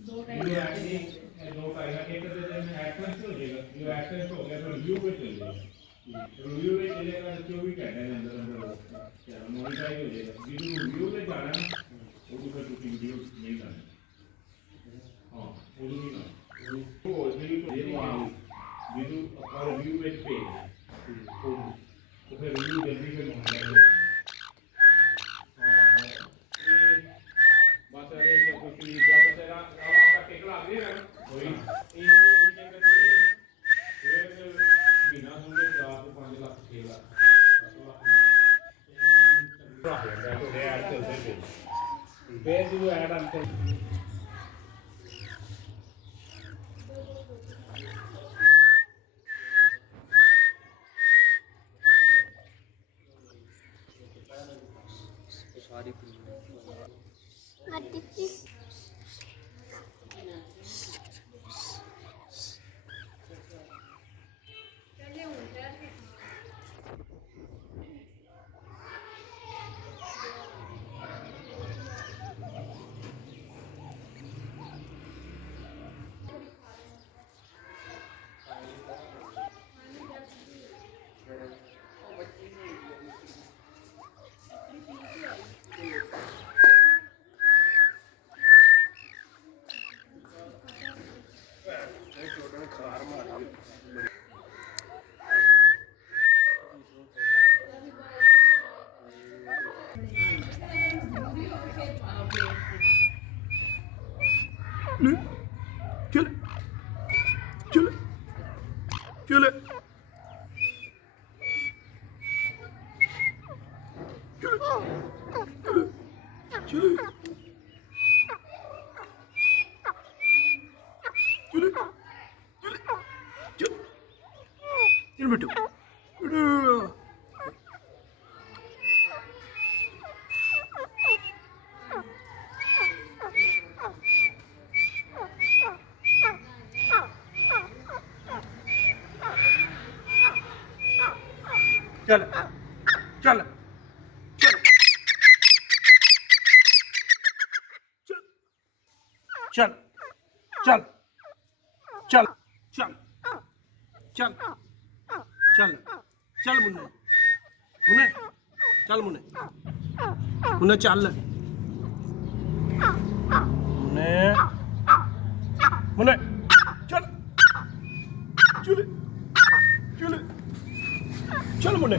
ये एक्टिंग दो टाइम एक तो दिन एक्शन हो जाएगा ये एक्शन हो गया तो रिव्यू पे चल जाएगा रिव्यू पे चलेगा तो 24 घंटे के अंदर अंदर क्या मॉनिटाइज हो जाएगा वीडियो रिव्यू पे जाना ना वो भी फिर वीडियो नहीं जाना हाँ वो भी नहीं वो वीडियो तो ये वहाँ वीडियो और रिव्यू पे पे तो फिर रिव्यू जल्दी से मॉनिटाइज बस अरे जो कुछ जब तेरा अब आपका टेकला आ गया ना वही इनके इनके करके फिर महीना सुनने 4 से 5 लाख 6 लाख 7 लाख तो ऐड चलते थे फिर जो ऐड आते सारी चल चल चल चल चल चल चल चल बेटू चल चल चल चल चल चल चल चल चल चल मुन्ने मुन्ने चल मुन्ने मुन्ने चल मुन्ने मुन्ने चल चल चल चल मुन्ने